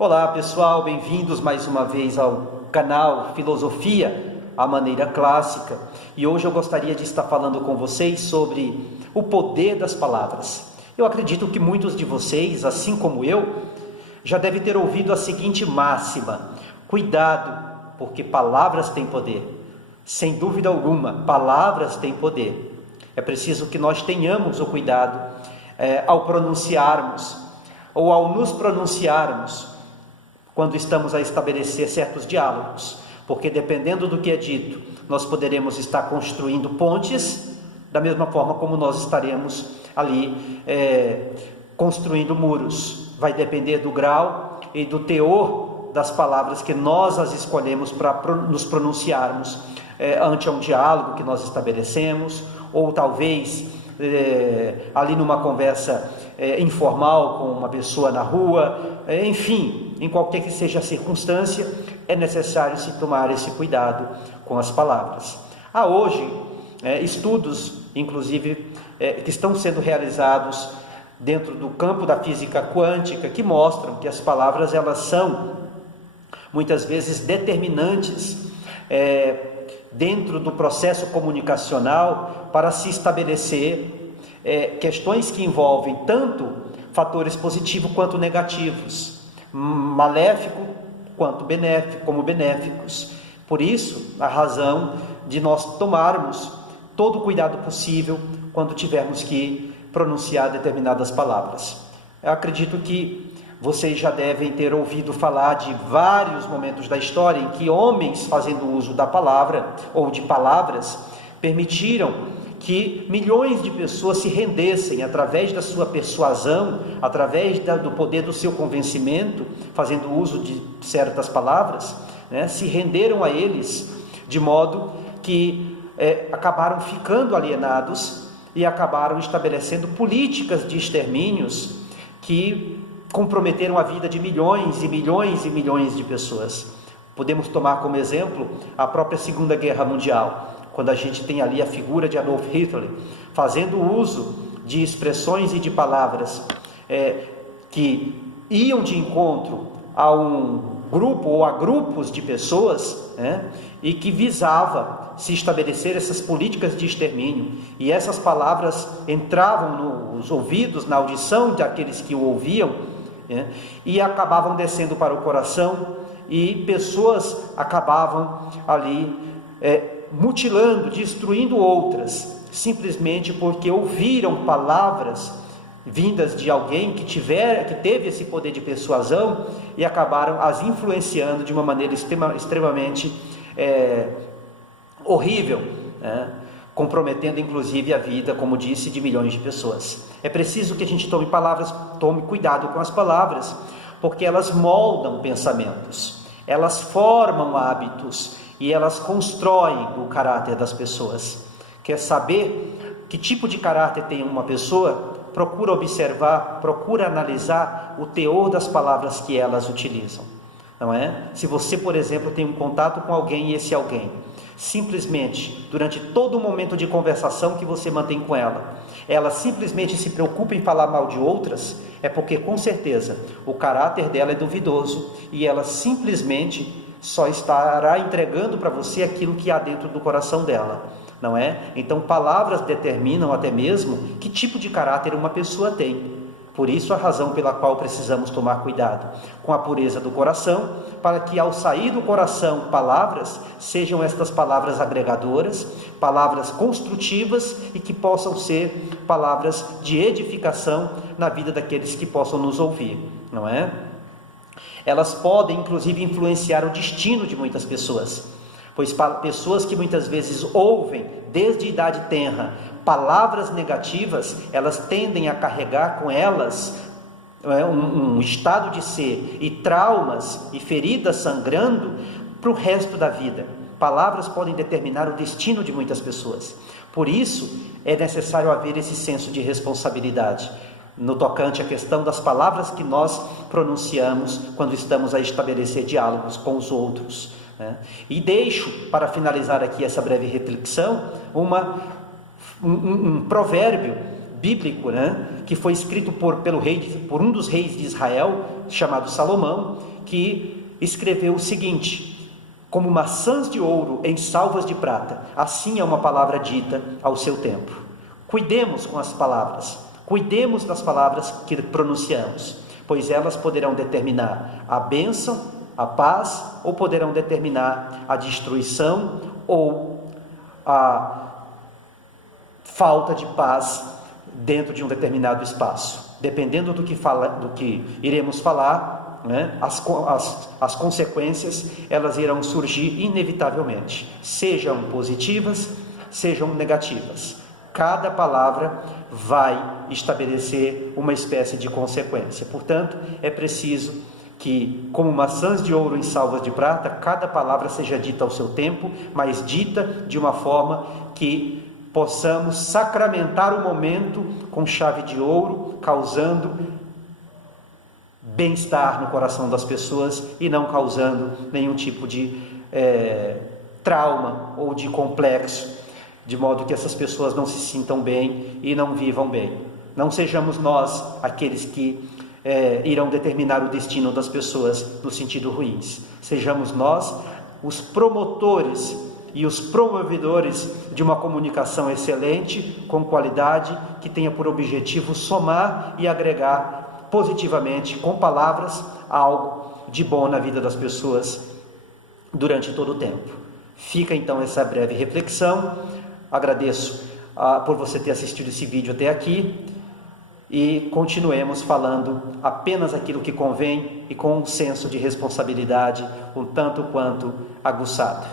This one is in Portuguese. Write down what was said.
Olá pessoal, bem-vindos mais uma vez ao canal Filosofia à Maneira Clássica. E hoje eu gostaria de estar falando com vocês sobre o poder das palavras. Eu acredito que muitos de vocês, assim como eu, já devem ter ouvido a seguinte máxima: cuidado, porque palavras têm poder. Sem dúvida alguma, palavras têm poder. É preciso que nós tenhamos o cuidado ao pronunciarmos ou ao nos pronunciarmos quando estamos a estabelecer certos diálogos, porque dependendo do que é dito, nós poderemos estar construindo pontes, da mesma forma como nós estaremos ali construindo muros. Vai depender do grau e do teor das palavras que nós as escolhemos para nos pronunciarmos ante um diálogo que nós estabelecemos, ou talvez ali numa conversa informal com uma pessoa na rua, enfim, em qualquer que seja a circunstância, é necessário se tomar esse cuidado com as palavras. Há hoje estudos, inclusive, que estão sendo realizados dentro do campo da física quântica, que mostram que as palavras elas são muitas vezes determinantes dentro do processo comunicacional para se estabelecer questões que envolvem tanto fatores positivos quanto negativos, maléfico como benéficos. Por isso, a razão de nós tomarmos todo o cuidado possível quando tivermos que pronunciar determinadas palavras. Eu acredito que vocês já devem ter ouvido falar de vários momentos da história em que homens, fazendo uso da palavra ou de palavras, permitiram que milhões de pessoas se rendessem através da sua persuasão, através do poder do seu convencimento, fazendo uso de certas palavras, se renderam a eles, de modo que acabaram ficando alienados e acabaram estabelecendo políticas de extermínios que comprometeram a vida de milhões e milhões e milhões de pessoas. Podemos tomar como exemplo a própria Segunda Guerra Mundial, quando a gente tem ali a figura de Adolf Hitler, fazendo uso de expressões e de palavras que iam de encontro a um grupo ou a grupos de pessoas, e que visava se estabelecer essas políticas de extermínio, e essas palavras entravam nos ouvidos, na audição daqueles que o ouviam, e acabavam descendo para o coração, e pessoas acabavam ali mutilando, destruindo outras, simplesmente porque ouviram palavras vindas de alguém que teve esse poder de persuasão e acabaram as influenciando de uma maneira extremamente horrível, comprometendo inclusive a vida, como disse, de milhões de pessoas. É preciso que a gente tome cuidado com as palavras, porque elas moldam pensamentos, elas formam hábitos e elas constroem o caráter das pessoas. Quer saber que tipo de caráter tem uma pessoa? Procura observar, procura analisar o teor das palavras que elas utilizam, não é? Se você, por exemplo, tem um contato com alguém e esse alguém, simplesmente, durante todo o momento de conversação que você mantém com ela simplesmente se preocupa em falar mal de outras, é porque, com certeza, o caráter dela é duvidoso e ela simplesmente só estará entregando para você aquilo que há dentro do coração dela, não é? Então, palavras determinam até mesmo que tipo de caráter uma pessoa tem. Por isso, a razão pela qual precisamos tomar cuidado com a pureza do coração, para que ao sair do coração palavras, sejam estas palavras agregadoras, palavras construtivas e que possam ser palavras de edificação na vida daqueles que possam nos ouvir, não é? Elas podem, inclusive, influenciar o destino de muitas pessoas, pois pessoas que muitas vezes ouvem, desde idade tenra, palavras negativas, elas tendem a carregar com elas um estado de ser e traumas e feridas sangrando para o resto da vida. Palavras podem determinar o destino de muitas pessoas. Por isso, é necessário haver esse senso de responsabilidade no tocante à questão das palavras que nós pronunciamos quando estamos a estabelecer diálogos com os outros, E deixo, para finalizar aqui essa breve reflexão, um provérbio bíblico, que foi escrito por um dos reis de Israel, chamado Salomão, que escreveu o seguinte: como maçãs de ouro em salvas de prata, assim é uma palavra dita ao seu tempo. Cuidemos com as palavras, cuidemos das palavras que pronunciamos, pois elas poderão determinar a bênção, a paz, ou poderão determinar a destruição ou a falta de paz dentro de um determinado espaço. Dependendo do que iremos falar, né, as consequências, elas irão surgir inevitavelmente, sejam positivas, sejam negativas. Cada palavra vai estabelecer uma espécie de consequência. Portanto, é preciso que, como maçãs de ouro em salvas de prata, cada palavra seja dita ao seu tempo, mas dita de uma forma que possamos sacramentar o momento com chave de ouro, causando bem-estar no coração das pessoas e não causando nenhum tipo de trauma ou de complexo, de modo que essas pessoas não se sintam bem e não vivam bem. Não sejamos nós aqueles que irão determinar o destino das pessoas no sentido ruim. Sejamos nós os promotores e os promovedores de uma comunicação excelente, com qualidade, que tenha por objetivo somar e agregar positivamente, com palavras, algo de bom na vida das pessoas durante todo o tempo. Fica então essa breve reflexão. Agradeço por você ter assistido esse vídeo até aqui e continuemos falando apenas aquilo que convém e com um senso de responsabilidade um tanto quanto aguçado.